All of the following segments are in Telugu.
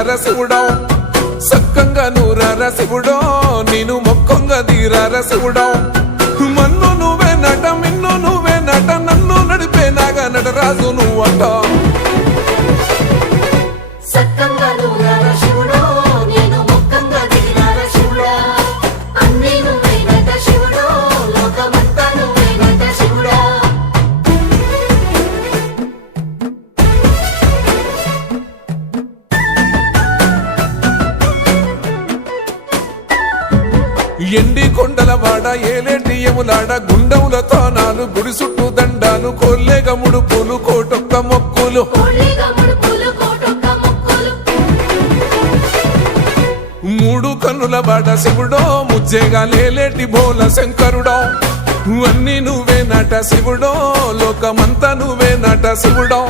నూరార శివుడో సక్కంగా నూరార శివుడో నేను మొక్కంగా దీరార శివుడో మన్ను నువ్వే నట మిన్ను నువ్వే నట నన్ను నడిపే నాగా నటరాజు నువ్వంట ఎండి కొండల వాడ ఏలేటి యములాడ గుండముల తానాలు గుడి చుట్టూ దండాలు కోల్లేగ ముడుపులు కోటొక్క మొక్కులు మూడు కన్నుల వాడ శివుడో ముజ్జేగా లేలేటి బోల శంకరుడో అన్ని నువ్వే నట శివుడో లోకమంతా నువ్వే నట శివుడో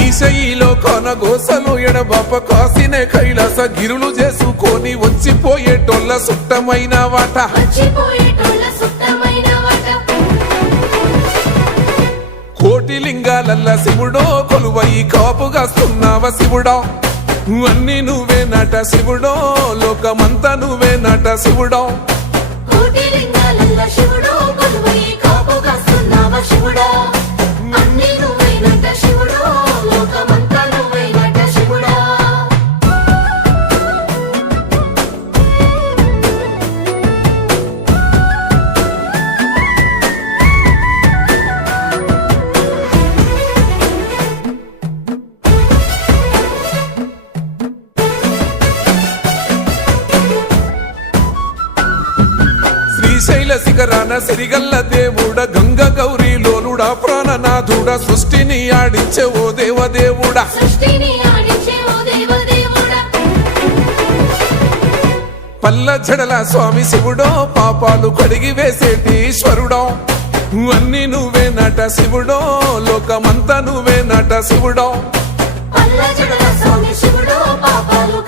ఈశయిలో కొన గోసలు ఎడబాప కాసినే కైలాస గిరులు చేసుకొని వచ్చిపోయేటోళ్ళ సుట్టమైన వాట కోటి లింగాలల్ల శివుడో కొలువై కాపుగాస్తున్నావ శివుడో అన్ని నువ్వే నట శివుడో లోకమంతా నువ్వే నట శివుడో శ్రీశైల శిఖరాన సిరిగల్ల దేవుడ గంగ గౌరీ లోలుడా ప్రాణనాథుడ సృష్టిని ఆడించే ఓ దేవదేవుడా పల్ల జడల స్వామి శివుడో పాపాలు కడిగి వేసేటి ఈశ్వరుడో అన్ని నువ్వే నట శివుడో లోకమంతా నువ్వే నట శివుడో పల్ల జడల స్వామి శివుడో పాపాలు